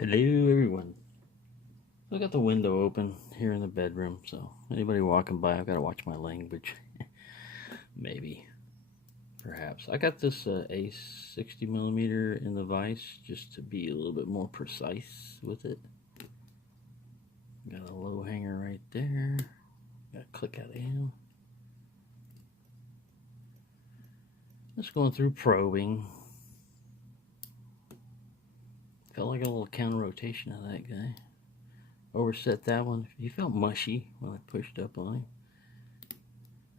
Hello, everyone. I got the window open here in the bedroom, so anybody walking by, I've got to watch my language. Maybe, perhaps. I got this Ace 60 millimeter in the vise just to be a little bit more precise with it. Got a low hanger right there. Got a click out of him. Just going through probing. Felt like a little counter rotation of that guy. Overset that one. He felt mushy when I pushed up on him.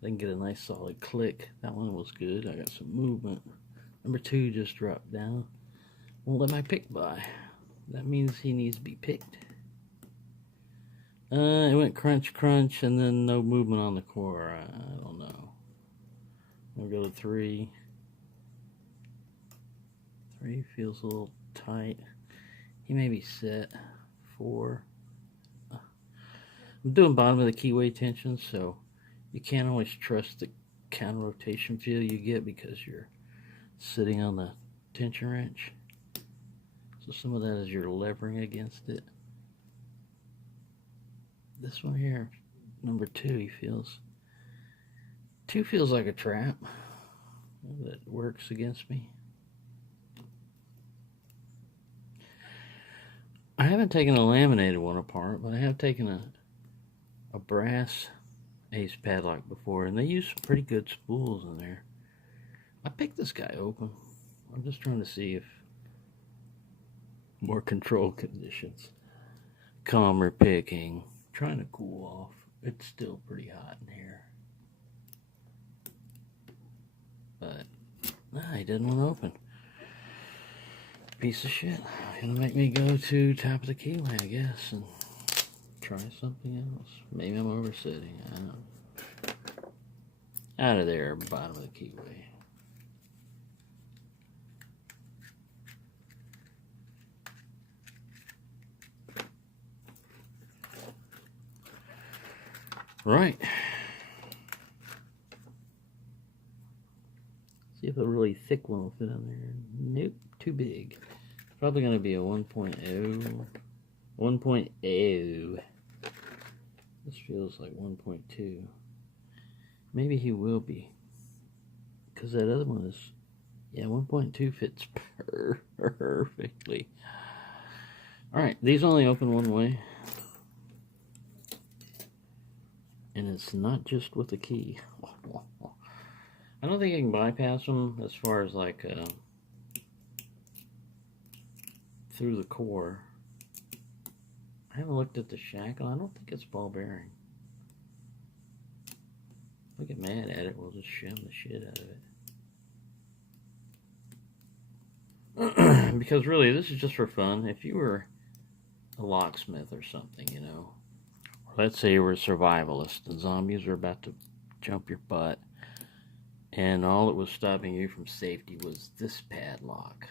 Didn't get a nice solid click. That one was good. I got some movement. Number 2 just dropped down. Won't let my pick by. That means he needs to be picked. It went crunch, crunch, and then no movement on the core. I don't know. We'll go to 3. 3 feels a little tight. He may be set. 4. I'm doing bottom of the keyway tension, so you can't always trust the counter rotation feel you get because you're sitting on the tension wrench. So some of that is you're levering against it. This one here, number 2, he feels. 2 feels like a trap that works against me. I haven't taken a laminated one apart, but I have taken a brass Ace Padlock before, and they use some pretty good spools in there. I picked this guy open. I'm just trying to see if more controlled conditions, calmer picking, trying to cool off. It's still pretty hot in here, but he didn't want to open. Piece of shit. Gonna make me go to top of the keyway, I guess, and try something else. Maybe I'm oversetting. I don't know. Out of there, bottom of the keyway. Right. See if a really thick one will fit on there. Nope, too big. Probably going to be a 1.0. 1.0. This feels like 1.2. Maybe he will be. Because that other one is, yeah, 1.2 fits perfectly. Alright, these only open one way. And it's not just with the key. I don't think you can bypass them as far as like through the core. I haven't looked at the shackle. I don't think it's ball bearing. If we get mad at it, we'll just shim the shit out of it. Because really, this is just for fun. If you were a locksmith or something, you know, let's say you were a survivalist and zombies were about to jump your butt, and all that was stopping you from safety was this padlock.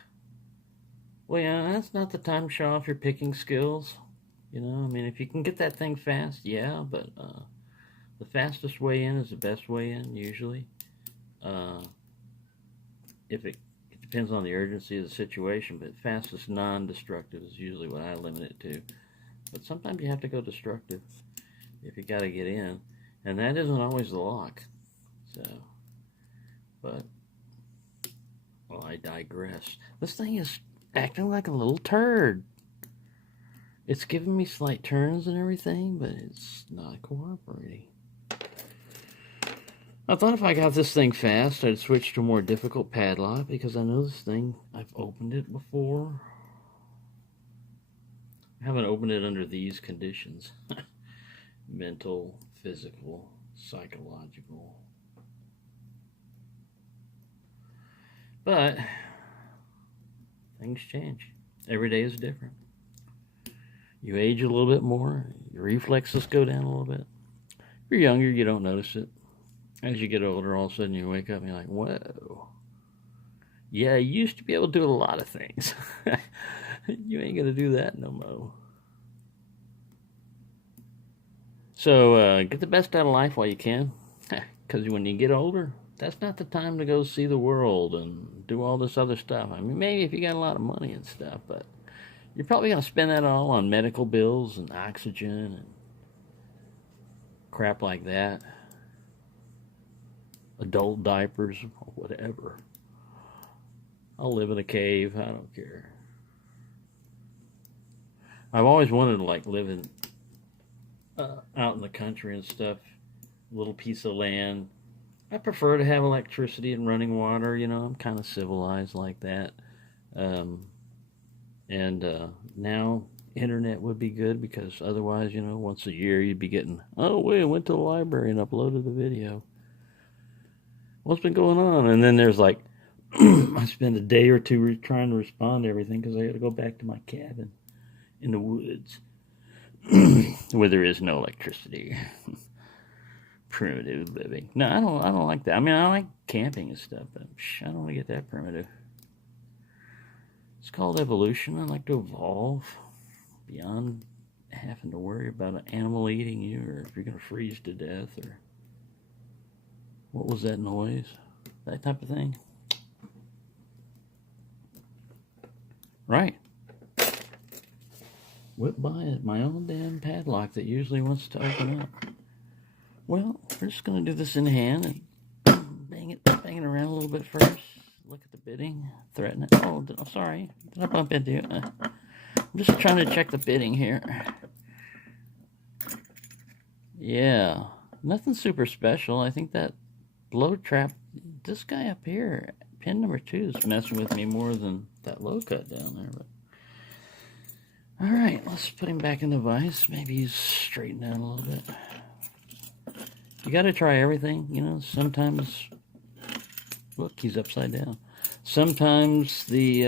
Well, yeah, that's not the time to show off your picking skills. You know, I mean, if you can get that thing fast, yeah, but the fastest way in is the best way in, usually. If it depends on the urgency of the situation, but fastest non-destructive is usually what I limit it to. But sometimes you have to go destructive if you got to get in, and that isn't always the lock. So, but, well, I digress. This thing is acting like a little turd. It's giving me slight turns and everything, but it's not cooperating. I thought if I got this thing fast, I'd switch to a more difficult padlock, because I know this thing, I've opened it before. I haven't opened it under these conditions. Mental, physical, psychological. But things change. Every day is different. You age a little bit more, your reflexes go down a little bit. If you're younger, you don't notice it. As you get older, all of a sudden you wake up and you're like, whoa. Yeah, you used to be able to do a lot of things. You ain't gonna do that no more. So get the best out of life while you can. Because when you get older, that's not the time to go see the world and do all this other stuff. I mean, maybe if you got a lot of money and stuff, but You're probably going to spend that all on medical bills and oxygen and crap like that. Adult diapers or whatever. I'll live in a cave. I don't care. I've always wanted to like live in out in the country and stuff. A little piece of land. I prefer to have electricity and running water. You know, I'm kind of civilized like that. And now internet would be good because otherwise, you know, once a year you'd be getting, oh, wait, I went to the library and uploaded the video. What's been going on? And then there's like, I spend a day or two trying to respond to everything because I got to go back to my cabin in the woods where there is no electricity. Primitive living. No, I don't like that. I mean, I like camping and stuff, but I don't want to get that primitive. It's called evolution. I like to evolve beyond having to worry about an animal eating you or if you're going to freeze to death or what was that noise? That type of thing. Right. Whipped by my own damn padlock that usually wants to open up. Well, we're just going to do this in hand and bang it around a little bit first. Look at the bidding, threaten it. Oh, sorry. Did I bump into you? I'm just trying to check the bidding here. Yeah, nothing super special. I think that blow trap, this guy up here, pin number 2 is messing with me more than that low cut down there. But all right, let's put him back in the vise. Maybe he's straightened out a little bit. You got to try everything, you know. Sometimes, look, he's upside down. Sometimes the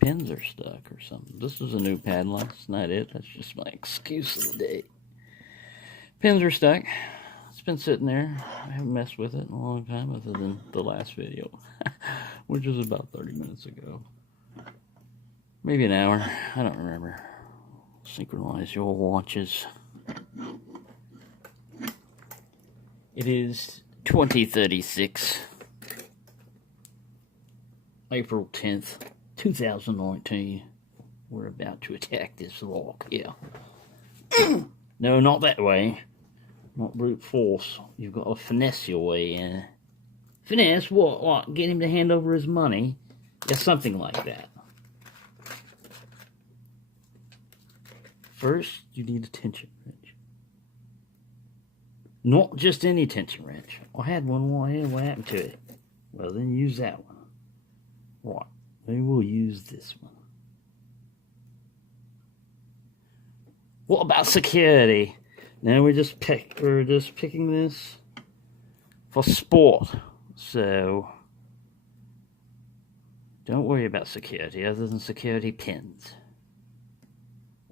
pins are stuck or something. This is a new padlock. That's not it. That's just my excuse of the day. Pins are stuck. It's been sitting there. I haven't messed with it in a long time other than the last video, which was about 30 minutes ago. Maybe an hour. I don't remember. Synchronize your watches. It is 2036, April 10th, 2019. We're about to attack this lock, yeah. No, not that way. Not brute force. You've got to finesse your way in. Finesse? What? Get him to hand over his money? Yeah, something like that. First, you need a tension wrench. Not just any tension wrench. I had one right here. What happened to it? Well, then use that one. Right. Maybe we'll use this one. What about security? Now we're just picking this for sport. So don't worry about security other than security pins.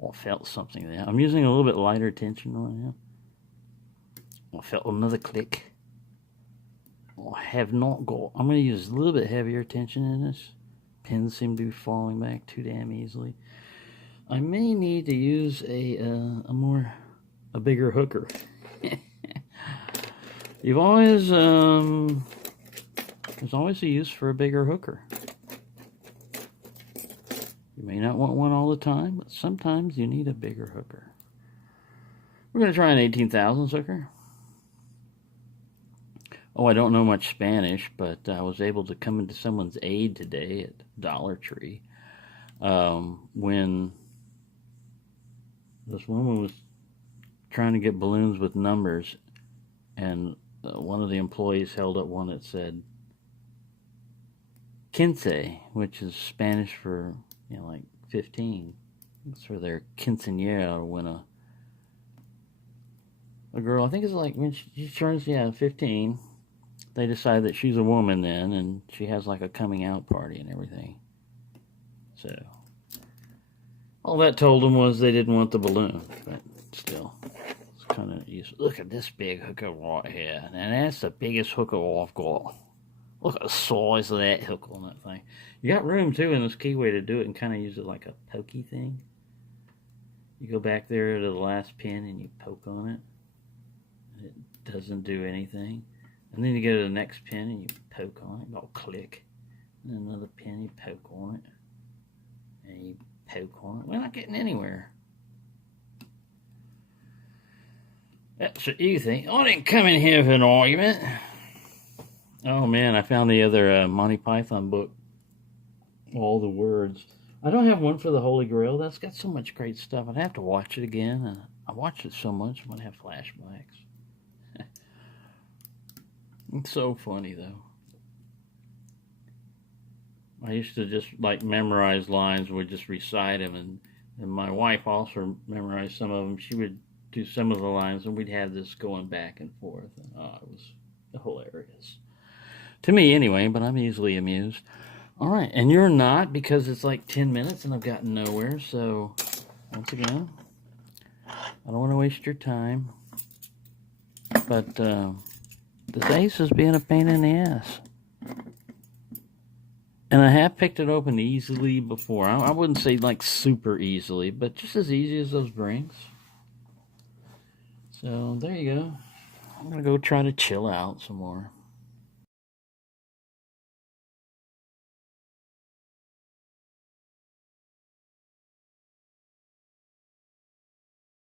Oh, I felt something there. I'm using a little bit lighter tension right now. I felt another click. I have not got... I'm going to use a little bit heavier tension in this. Pins seem to be falling back too damn easily. I may need to use a bigger hooker. You've always... there's always a use for a bigger hooker. You may not want one all the time, but sometimes you need a bigger hooker. We're going to try an 18,000 hooker. Oh, I don't know much Spanish, but I was able to come into someone's aid today at Dollar Tree when this woman was trying to get balloons with numbers, and one of the employees held up one that said quince, which is Spanish for, you know, like 15. It's for their quinceañera, when a girl, I think it's like when she turns, 15, they decide that she's a woman then, and she has like a coming out party and everything. So all that told them was they didn't want the balloon, but still, it's kind of useful. Look at this big hooker right here, and that's the biggest hooker I've got. Look at the size of that hook on that thing. You got room too in this keyway to do it and kind of use it like a pokey thing. You go back there to the last pin and you poke on it. It doesn't do anything. And then you go to the next pin and you poke on it. It'll click. And another pin, you poke on it. And you popcorn. We're not getting anywhere. That's what you think. I didn't come in here for an argument. Oh man, I found the other Monty Python book. All the words. I don't have one for the Holy Grail. That's got so much great stuff. I'd have to watch it again. And I watched it so much, I'm going to have flashbacks. It's so funny, though. I used to just, like, memorize lines and would just recite them. And my wife also memorized some of them. She would do some of the lines, and we'd have this going back and forth. And, it was hilarious. To me, anyway, but I'm easily amused. All right, and you're not, because it's like 10 minutes and I've gotten nowhere. So, once again, I don't want to waste your time. But this ace is being a pain in the ass. And I have picked it open easily before. I wouldn't say like super easily, but just as easy as those brings. So, there you go. I'm going to go try to chill out some more.